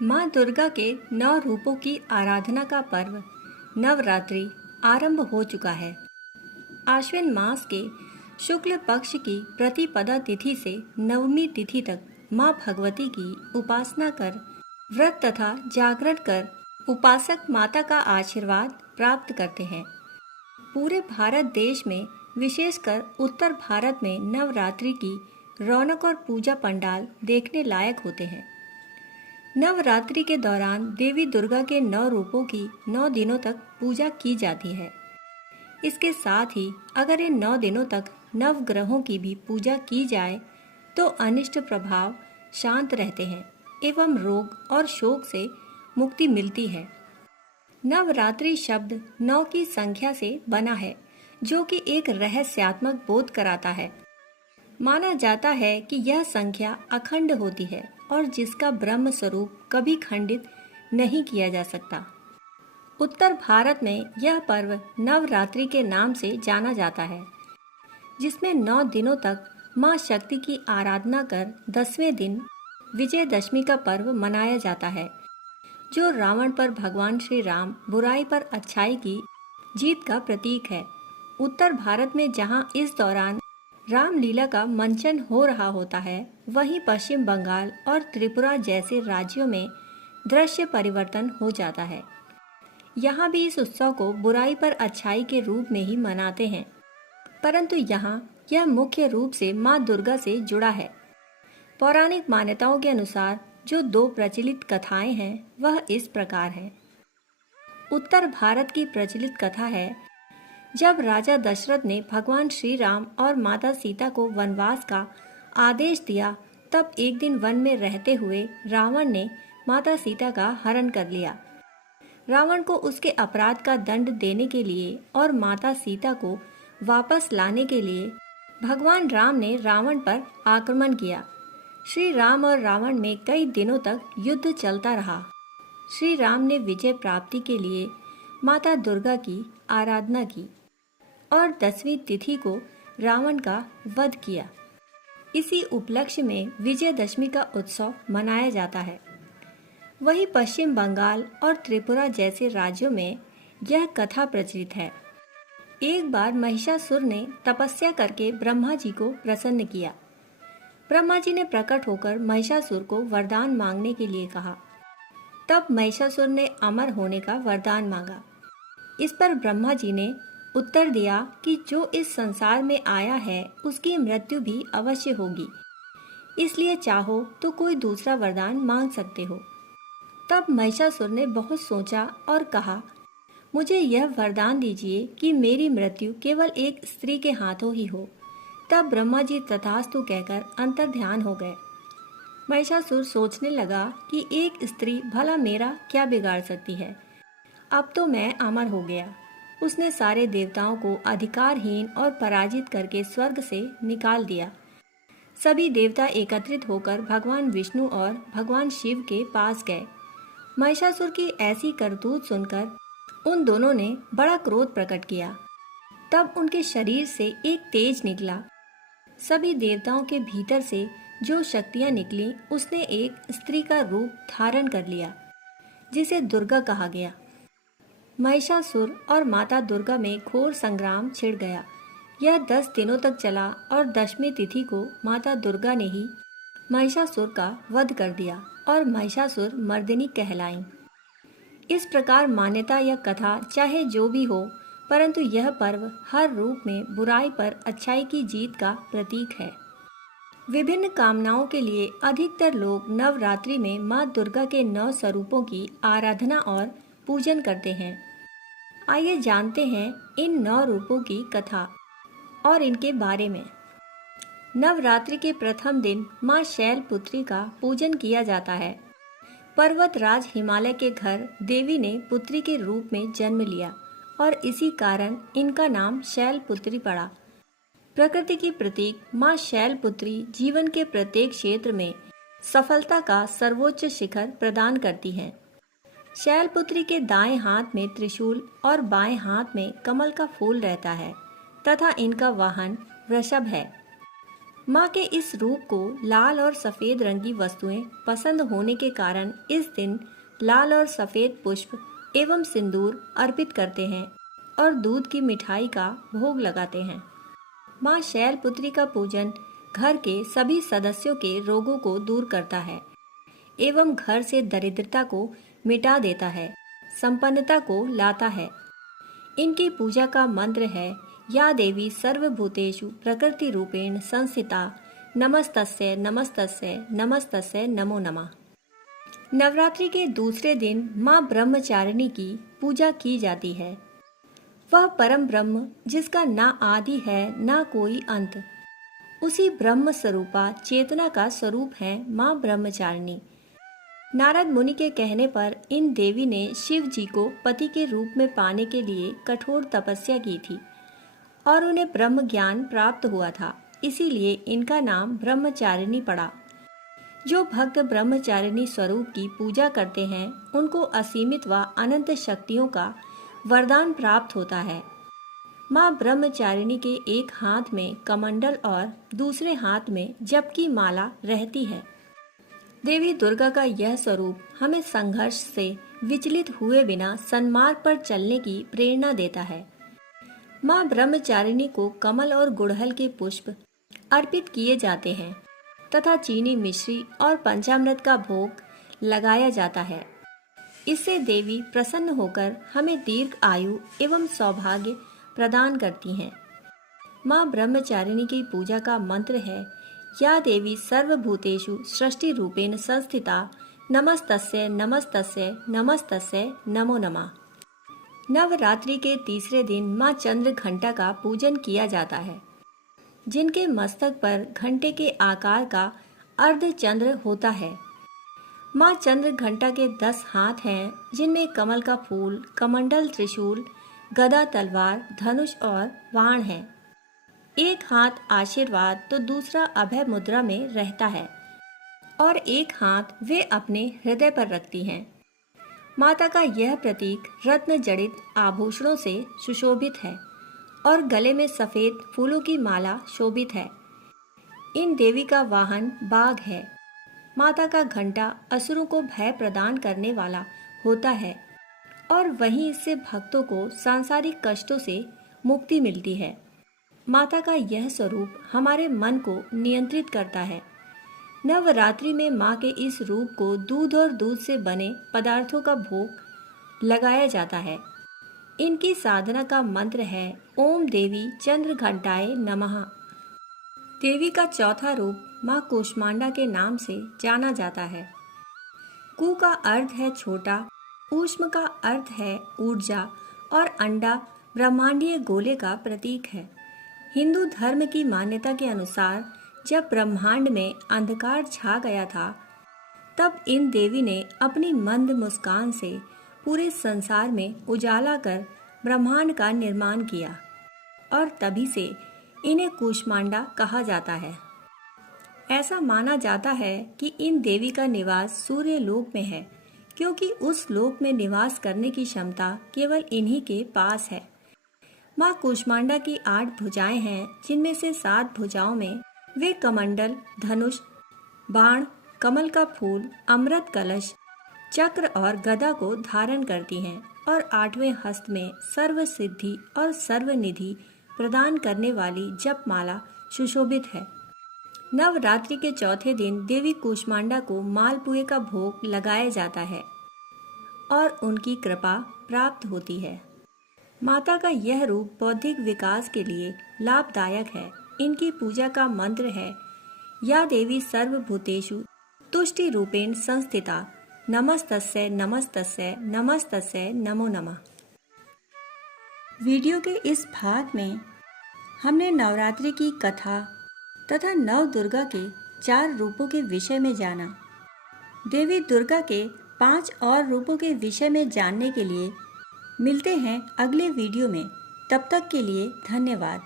माँ दुर्गा के 9 रूपों की आराधना का पर्व नवरात्रि आरंभ हो चुका है। आश्विन मास के शुक्ल पक्ष की प्रतिपदा तिथि से नवमी तिथि तक माँ भगवती की उपासना कर व्रत तथा जागरण कर उपासक माता का आशीर्वाद प्राप्त करते हैं। पूरे भारत देश में विशेषकर उत्तर भारत में नवरात्रि की रौनक और पूजा पंडाल देखने लायक होते हैं। नवरात्रि के दौरान देवी दुर्गा के 9 रूपों की 9 दिनों तक पूजा की जाती है। इसके साथ ही अगर इन 9 दिनों तक नवग्रहों की भी पूजा की जाए तो अनिष्ट प्रभाव शांत रहते हैं एवं रोग और शोक से मुक्ति मिलती है। नवरात्रि शब्द 9 की संख्या से बना है, जो कि एक रहस्यात्मक बोध कराता है। माना जाता है कि यह संख्या अखंड होती है और जिसका ब्रह्म स्वरूप कभी खंडित नहीं किया जा सकता। उत्तर भारत में यह पर्व नवरात्रि के नाम से जाना जाता है, जिसमें 9 दिनों तक माँ शक्ति की आराधना कर 10वें दिन विजयदशमी का पर्व मनाया जाता है, जो रावण पर भगवान श्री राम बुराई पर अच्छाई की जीत का प्रतीक है। उत्तर भारत में जहाँ इस दौरान रामलीला का मंचन हो रहा होता है, वहीं पश्चिम बंगाल और त्रिपुरा जैसे राज्यों में दृश्य परिवर्तन हो जाता है। यहाँ भी इस उत्सव को बुराई पर अच्छाई के रूप में ही मनाते हैं, परंतु यहाँ यह मुख्य रूप से माँ दुर्गा से जुड़ा है। पौराणिक मान्यताओं के अनुसार जो 2 प्रचलित कथाएं हैं वह इस प्रकार हैं। उत्तर भारत की प्रचलित कथा है, जब राजा दशरथ ने भगवान श्री राम और माता सीता को वनवास का आदेश दिया, तब एक दिन वन में रहते हुए रावण ने माता सीता का हरण कर लिया। रावण को उसके अपराध का दंड देने के लिए और माता सीता को वापस लाने के लिए भगवान राम ने रावण पर आक्रमण किया। श्री राम और रावण में कई दिनों तक युद्ध चलता रहा। श्री राम ने विजय प्राप्ति के लिए माता दुर्गा की आराधना की और 10वीं तिथि को रावण का वध किया। इसी उपलक्ष्य में विजयदशमी का उत्सव मनाया जाता है। वहीं पश्चिम बंगाल और त्रिपुरा जैसे राज्यों में यह कथा प्रचलित है। एक बार महिषासुर ने तपस्या करके ब्रह्मा जी को प्रसन्न किया। ब्रह्मा जी ने प्रकट होकर महिषासुर को वरदान मांगने के लिए कहा। तब महिषासुर ने अमर होने का वरदान मांगा। इस पर ब्रह्मा जी ने उत्तर दिया कि जो इस संसार में आया है उसकी मृत्यु भी अवश्य होगी, इसलिए चाहो तो कोई दूसरा वरदान मांग सकते हो। तब महिषासुर ने बहुत सोचा और कहा, मुझे यह वरदान दीजिए कि मेरी मृत्यु केवल एक स्त्री के हाथों ही हो। तब ब्रह्मा जी तथास्तु कहकर अंतर्ध्यान हो गए। महिषासुर सोचने लगा कि एक स्त्री भला मेरा क्या बिगाड़ सकती है, अब तो मैं अमर हो गया। उसने सारे देवताओं को अधिकारहीन और पराजित करके स्वर्ग से निकाल दिया। सभी देवता एकत्रित होकर भगवान विष्णु और भगवान शिव के पास गए। महिषासुर की ऐसी करतूत सुनकर उन दोनों ने बड़ा क्रोध प्रकट किया। तब उनके शरीर से एक तेज निकला। सभी देवताओं के भीतर से जो शक्तियां निकली, उसने एक स्त्री का रूप धारण कर लिया, जिसे दुर्गा कहा गया। महिषासुर और माता दुर्गा में घोर संग्राम छिड़ गया। यह 10 दिनों तक चला और 10वीं तिथि को माता दुर्गा ने ही महिषासुर का वध कर दिया और महिषासुर मर्दिनी कहलाईं। इस प्रकार मान्यता या कथा चाहे जो भी हो, परंतु यह पर्व हर रूप में बुराई पर अच्छाई की जीत का प्रतीक है। विभिन्न कामनाओं के लिए अधिकतर लोग नवरात्रि में माँ दुर्गा के 9 स्वरूपों की आराधना और पूजन करते हैं। आइए जानते हैं इन 9 रूपों की कथा और इनके बारे में। नवरात्रि के प्रथम दिन माँ शैलपुत्री का पूजन किया जाता है। पर्वत राज हिमालय के घर देवी ने पुत्री के रूप में जन्म लिया और इसी कारण इनका नाम शैलपुत्री पड़ा। प्रकृति की प्रतीक माँ शैलपुत्री जीवन के प्रत्येक क्षेत्र में सफलता का सर्वोच्च शिखर प्रदान करती हैं। शैलपुत्री के दाएं हाथ में त्रिशूल और बाएं हाथ में कमल का फूल रहता है तथा इनका वाहन वृषभ है। माँ के इस रूप को लाल और सफेद रंग की वस्तुएं पसंद होने के कारण इस दिन लाल और सफेद पुष्प एवं सिंदूर अर्पित करते हैं और दूध की मिठाई का भोग लगाते हैं। माँ शैलपुत्री का पूजन घर के सभी सदस्यों के रोगों को दूर करता है एवं घर से दरिद्रता को मिटा देता है, संपन्नता को लाता है। इनकी पूजा का मंत्र है, या देवी सर्वभूतेषु प्रकृति रूपेण संस्थिता नमस्तस्यै नमस्तस्यै नमस्तस्यै नमो नमः। नवरात्रि के दूसरे दिन माँ ब्रह्मचारिणी की पूजा की जाती है। वह परम ब्रह्म जिसका ना आदि है ना कोई अंत, उसी ब्रह्म स्वरूपा चेतना का स्वरूप है माँ ब्रह्मचारिणी। नारद मुनि के कहने पर इन देवी ने शिव जी को पति के रूप में पाने के लिए कठोर तपस्या की थी और उन्हें ब्रह्म ज्ञान प्राप्त हुआ था, इसीलिए इनका नाम ब्रह्मचारिणी पड़ा। जो भक्त ब्रह्मचारिणी स्वरूप की पूजा करते हैं उनको असीमित व अनंत शक्तियों का वरदान प्राप्त होता है। माँ ब्रह्मचारिणी के एक हाथ में कमंडल और दूसरे हाथ में जप की माला रहती है। देवी दुर्गा का यह स्वरूप हमें संघर्ष से विचलित हुए बिना सन्मार्ग पर चलने की प्रेरणा देता है। माँ ब्रह्मचारिणी को कमल और गुड़हल के पुष्प अर्पित किए जाते हैं तथा चीनी मिश्री और पंचामृत का भोग लगाया जाता है। इससे देवी प्रसन्न होकर हमें दीर्घ आयु एवं सौभाग्य प्रदान करती हैं। माँ ब्रह्मचारिणी की पूजा का मंत्र है, या देवी सर्वभूतेषु सृष्टि रूपेण संस्थिता नमस्तस्यै नमस्तस्यै नमस्तस्यै नमो नमः। नवरात्रि के तीसरे दिन माँ चंद्र घंटा का पूजन किया जाता है, जिनके मस्तक पर घंटे के आकार का अर्धचंद्र होता है। माँ चंद्र घंटा के 10 हाथ हैं, जिनमें कमल का फूल, कमंडल, त्रिशूल, गदा, तलवार, धनुष और बाण हैं। एक हाथ आशीर्वाद तो दूसरा अभय मुद्रा में रहता है और एक हाथ वे अपने हृदय पर रखती हैं। माता का यह प्रतीक रत्न जड़ित आभूषणों से सुशोभित है और गले में सफेद फूलों की माला शोभित है। इन देवी का वाहन बाघ है। माता का घंटा असुरों को भय प्रदान करने वाला होता है और वहीं इससे भक्तों को सांसारिक कष्टों से मुक्ति मिलती है। माता का यह स्वरूप हमारे मन को नियंत्रित करता है। नवरात्रि में माँ के इस रूप को दूध और दूध से बने पदार्थों का भोग लगाया जाता है। इनकी साधना का मंत्र है, ओम देवी चंद्र घंटाए नमः। देवी का चौथा रूप माँ कूष्मांडा के नाम से जाना जाता है। कु का अर्थ है छोटा, ऊष्म का अर्थ है ऊर्जा और अंडा ब्रह्मांडीय गोले का प्रतीक है। हिंदू धर्म की मान्यता के अनुसार जब ब्रह्मांड में अंधकार छा गया था, तब इन देवी ने अपनी मंद मुस्कान से पूरे संसार में उजाला कर ब्रह्मांड का निर्माण किया और तभी से इन्हें कूष्मांडा कहा जाता है। ऐसा माना जाता है कि इन देवी का निवास सूर्य लोक में है, क्योंकि उस लोक में निवास करने की क्षमता केवल इन्हीं के पास है। माँ कूष्मांडा की 8 भुजाएं हैं, जिनमें से 7 भुजाओं में वे कमंडल, धनुष, बाण, कमल का फूल, अमृत कलश, चक्र और गदा को धारण करती हैं और 8वें हस्त में सर्व सिद्धि और सर्वनिधि प्रदान करने वाली जपमाला सुशोभित है। नवरात्रि के चौथे दिन देवी कूष्मांडा को मालपुए का भोग लगाया जाता है और उनकी कृपा प्राप्त होती है। माता का यह रूप बौद्धिक विकास के लिए लाभदायक है। इनकी पूजा का मंत्र है, या देवी सर्वभूतेषु तुष्टि रूपेण संस्थिता नमस्तस्यै नमस्तस्यै नमस्तस्यै नमो नमः। वीडियो के इस भाग में हमने नवरात्रि की कथा तथा नव दुर्गा के 4 रूपों के विषय में जाना। देवी दुर्गा के 5 और रूपों के विषय में जानने के लिए मिलते हैं अगले वीडियो में। तब तक के लिए धन्यवाद।